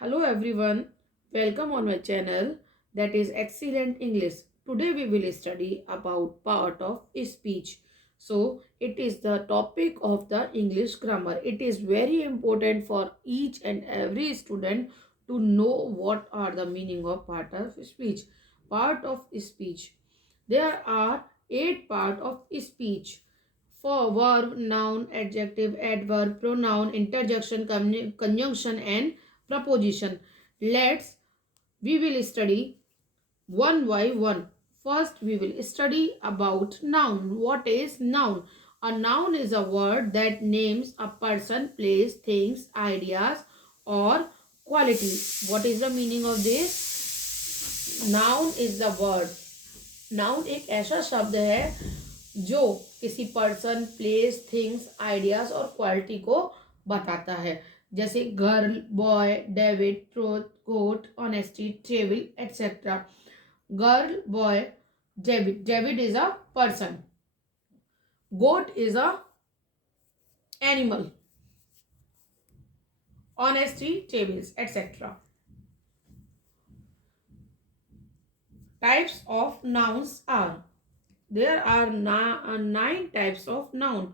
Hello everyone, welcome on my channel that is Excellent English. Today we will study about part of speech. So it is the topic of the English grammar. It is very important for each and every student to know what are the meaning of part of speech. Part of speech. There are 8 part of speech. For verb, noun, adjective, adverb, pronoun, interjection, conjunction and proposition. Let's we will study one by one. First we will study about noun. What is noun? A noun is a word that names a person, place, things, ideas or quality. What is the meaning of this? Noun is the word. Noun एक ऐसा शब्द है जो किसी person, place, things, ideas और quality को बताता है, जैसे girl, boy, David, truth, goat, honesty, travel etcetera. Girl, boy, David. David is a person. Goat is a animal. Honesty, tables etcetera. Types of nouns are: there are 9 types of noun: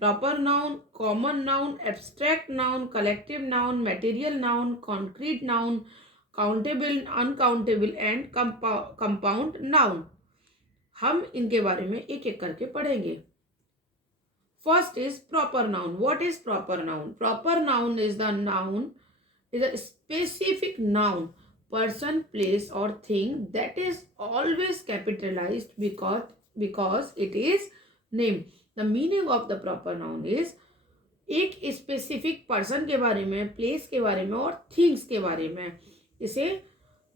proper noun, common noun, abstract noun, collective noun, material noun, concrete noun, countable, uncountable and compound noun. हम इनके बारे में एक एक करके पढ़ेंगे. First is proper noun. What is proper noun? Proper noun is the noun is a specific noun, person, place or thing that is always capitalized because it is name. The meaning of the proper noun is एक specific person के बारे में, place के बारे में और things के बारे में. इसे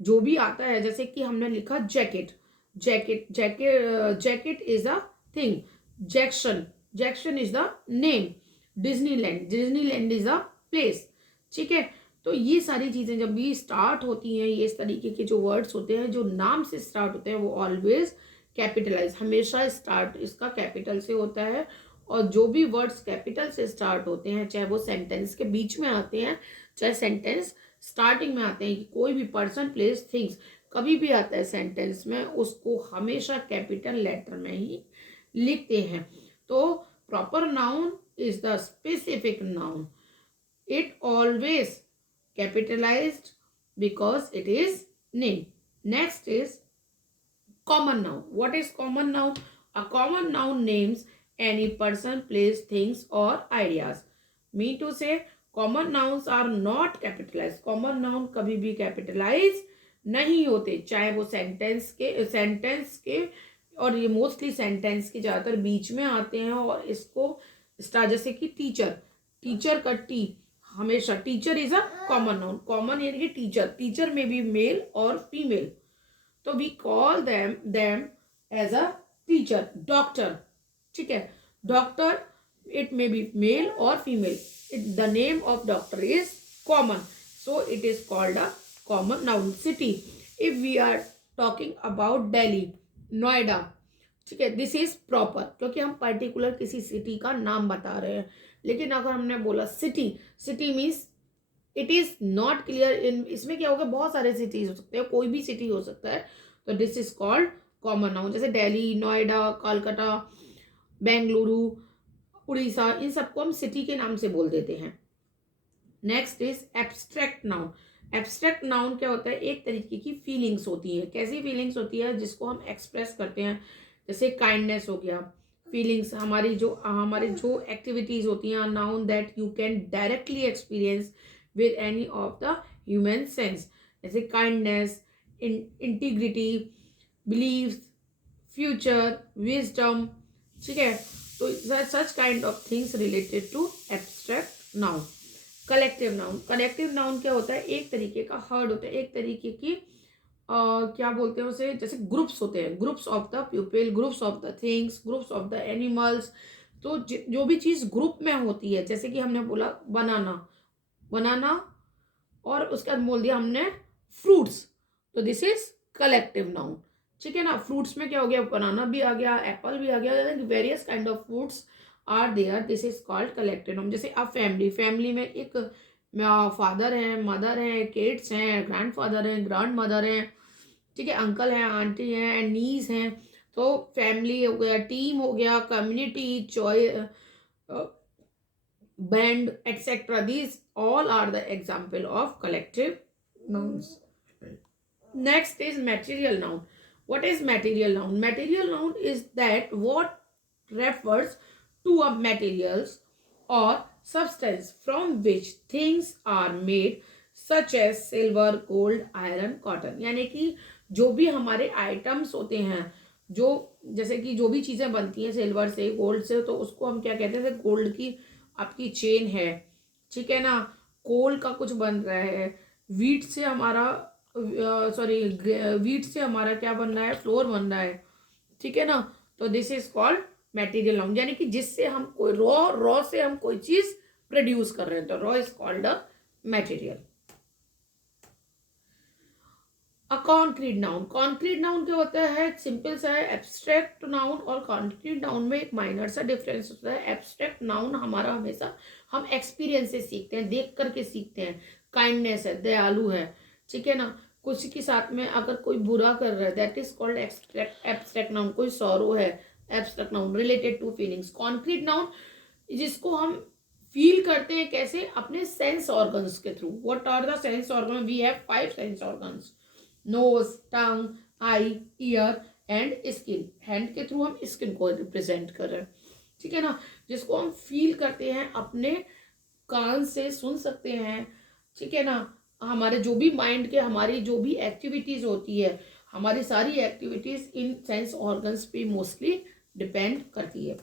जो भी आता है, जैसे कि हमने लिखा jacket. Jacket is a thing. जैक्शन is the name. Disneyland is a place. ठीक है. तो ये सारी चीज़ें जब भी स्टार्ट होती हैं, ये इस तरीके के जो वर्ड्स होते हैं जो नाम से स्टार्ट होते हैं, वो ऑलवेज कैपिटलाइज, हमेशा स्टार्ट इसका कैपिटल से होता है. और जो भी वर्ड्स कैपिटल से स्टार्ट होते हैं, चाहे वो सेंटेंस के बीच में आते हैं, चाहे सेंटेंस स्टार्टिंग में आते हैं, कि कोई भी पर्सन, प्लेस, थिंग्स कभी भी आता है सेंटेंस में, उसको हमेशा कैपिटल लेटर में ही लिखते हैं. तो proper noun is the specific noun. It always capitalized because it is name. Next is common noun. What is common noun? A common noun names any person, place, things or ideas. Mean to say common nouns are not capitalized. Common noun कभी भी capitalize नहीं होते, चाहे वो sentence के और ये mostly sentence के ज़्यादातर बीच में आते हैं. और इसको स्टार, जैसे कि टीचर का टी, हमेशा teacher is a common noun. Common यानी कि टीचर में भी मेल और फीमेल, तो we call them as a teacher. Doctor, ठीक है, doctor it may be male और female. The name of doctor is common, so it is called a common noun. City, if we are talking about Delhi, Noida, ठीक है, this is proper, क्योंकि हम particular किसी city का नाम बता रहे हैं. लेकिन अगर हमने बोला city means it is not clear. इसमें क्या होगा, बहुत सारे सिटीज हो सकते हैं, कोई भी सिटी हो सकता है, तो this is called common noun. जैसे दिल्ली, नोएडा, कोलकाता, बेंगलुरु, उड़ीसा, इन सबको हम सिटी के नाम से बोल देते हैं. Next is abstract noun. Abstract noun क्या होता है, एक तरीके की फीलिंग्स होती है. कैसी फीलिंग्स होती है, जिसको हम एक्सप्रेस करते हैं, जैसे काइंडनेस हो गया. फीलिंग्स हमारी जो एक्टिविटीज होती हैं, noun that you can directly experience with any of the human sense, जैसे kindness, integrity, beliefs, future, wisdom. ठीक है, तो such kind of things related to abstract noun. Collective noun क्या होता है, एक तरीके का हर्ड होता है, एक तरीके की क्या बोलते हैं उसे, जैसे ग्रुप्स होते हैं, groups of the people, groups of the things, groups of the animals. तो जो भी चीज़ ग्रुप में होती है, जैसे कि हमने बोला बनाना और उसके बाद बोल दिया हमने फ्रूट्स, तो दिस इज कलेक्टिव नाउन. ठीक है ना. फ्रूट्स में क्या हो गया, बनाना भी आ गया, एप्पल भी आ गया, various kind of fruits are there, this is called collective noun. जैसे अब फैमिली में एक फादर हैं, मदर हैं, किड्स हैं, ग्रैंडफादर हैं, ग्रैंड मदर हैं, ठीक है, अंकल हैं, आंटी हैं एंड नीस हैं। तो फैमिली हो गया, टीम हो गया, community, चॉय, band, etc. These all are the example of collective nouns. Next is material noun. What is material noun? Material noun is that what refers to a materials or substance from which things are made, such as silver, gold, iron, cotton. यानी कि जो भी हमारे items होते हैं, जो जैसे कि जो भी चीज़ें बनती हैं सिल्वर से, गोल्ड से, तो उसको हम क्या कहते हैं? गोल्ड की आपकी चेन है, ठीक है ना, कोल का कुछ बन रहा है, वीट से हमारा सॉरी वीट से हमारा क्या बन रहा है? फ्लोर बन रहा है, ठीक है ना। तो this is called material noun, यानी कि जिससे हम कोई रॉ से हम कोई चीज प्रोड्यूस कर रहे हैं, तो raw is called a material. A concrete noun, concrete noun क्या होता है? सिंपल सा है। एब्स्ट्रैक्ट नाउन और कॉन्क्रीट नाउन में एक माइनर सा डिफरेंस होता है। एब्स्ट्रैक्ट नाउन हमारा हमेशा हम एक्सपीरियंस से सीखते हैं, देख करके सीखते हैं। काइंडनेस है, दयालु है, ठीक है ना। किसी के साथ में अगर कोई बुरा कर रहा है, that is called abstract noun. कोई सॉरो है, abstract noun, related to feelings. Concrete noun जिसको हम फील करते हैं, कैसे? अपने सेंस ऑर्गन्स के through. What are the sense organ? We have 5 sense organs, nose, tongue, eye, ear and skin. Hand के थ्रू हम स्किन को रिप्रेजेंट कर रहे हैं, ठीक है ना। जिसको हम फील करते हैं, अपने कान से सुन सकते हैं, ठीक है ना। हमारे जो भी माइंड के, हमारी जो भी एक्टिविटीज होती है, हमारी सारी एक्टिविटीज इन सेंस ऑर्गन्स पे मोस्टली डिपेंड करती है।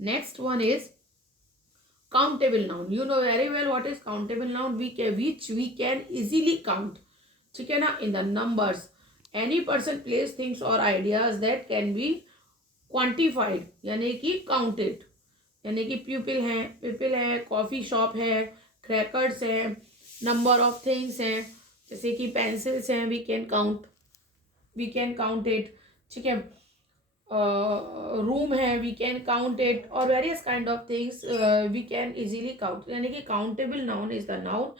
Next one is countable noun. You know very well what is countable noun, which we can easily count, ठीक है ना, in the numbers. Any person, place, things और ideas that can be quantified, यानी कि counted. यानी कि people है, coffee shop है, क्रैकर्स है, नंबर ऑफ थिंग्स हैं, जैसे कि पेंसिल्स हैं, वी कैन काउंट इट, ठीक है। रूम है, वी कैन काउंट इट, और various kind of things we can easily count. यानी कि countable noun is the noun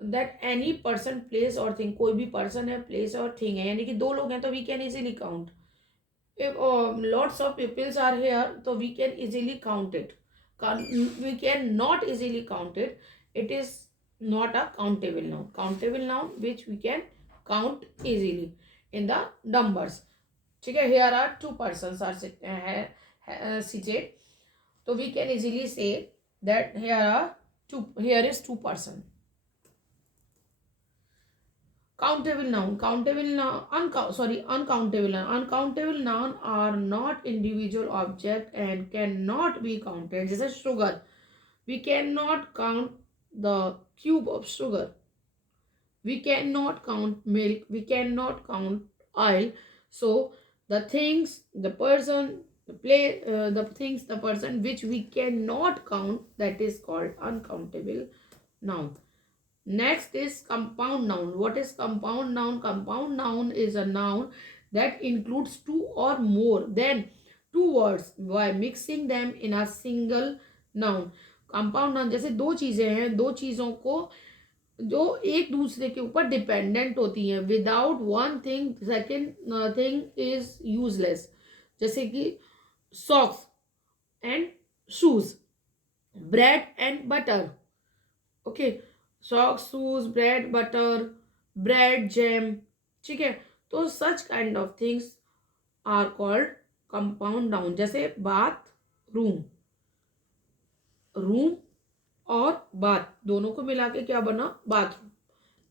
that any person, place और थिंग, कोई भी पर्सन है, प्लेस और थिंग है, यानी कि दो लोग हैं तो we can easily count. if lots of peoples are here, so we can easily count it. We can not easily count it. It is not a countable noun. Countable noun which we can count easily in the numbers. ठीक है, here are 2 persons are seated, so we can easily say that here is 2 person. Countable noun, uncountable noun. Uncountable noun are not individual object and cannot be counted. जैसे sugar, we cannot count the cube of sugar. We cannot count milk. We cannot count oil. So the things, the person, the things, the person which we cannot count, that is called uncountable noun. Next is compound noun. What is compound noun? Compound noun is a noun that includes 2 or more than 2 words by mixing them in a single noun. Compound noun जैसे दो चीज़ें हैं, दो चीज़ों को जो एक दूसरे के ऊपर डिपेंडेंट होती हैं, without one thing second thing is useless. जैसे कि socks and shoes, bread and butter, okay, socks, shoes, bread, butter, bread, jam, ठीक है। तो such kind of things are called compound noun. जैसे बाथ रूम, रूम और bath दोनों को मिला के क्या बना? बाथरूम,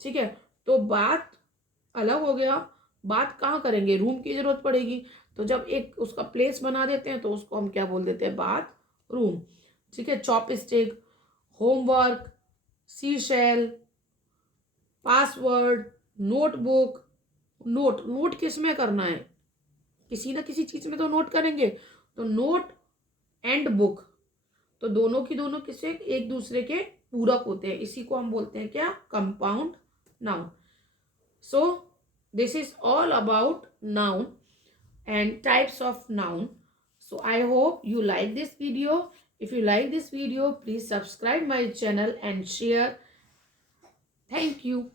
ठीक है। तो बाथ अलग हो गया, बात कहाँ करेंगे? रूम की जरूरत पड़ेगी, तो जब एक उसका प्लेस बना देते हैं तो उसको हम क्या बोल देते हैं? बाथ रूम, ठीक है। Chopstick, homework, seashell, password, notebook. Note किस में करना है? किसी ना किसी चीज में तो नोट करेंगे, तो नोट एंड बुक, तो दोनों की दोनों किसे एक दूसरे के पूरक होते हैं, इसी को हम बोलते हैं क्या? Compound noun. So this is all about noun and types of noun. So I hope you like this video If you like this video, please subscribe my channel and share. Thank you.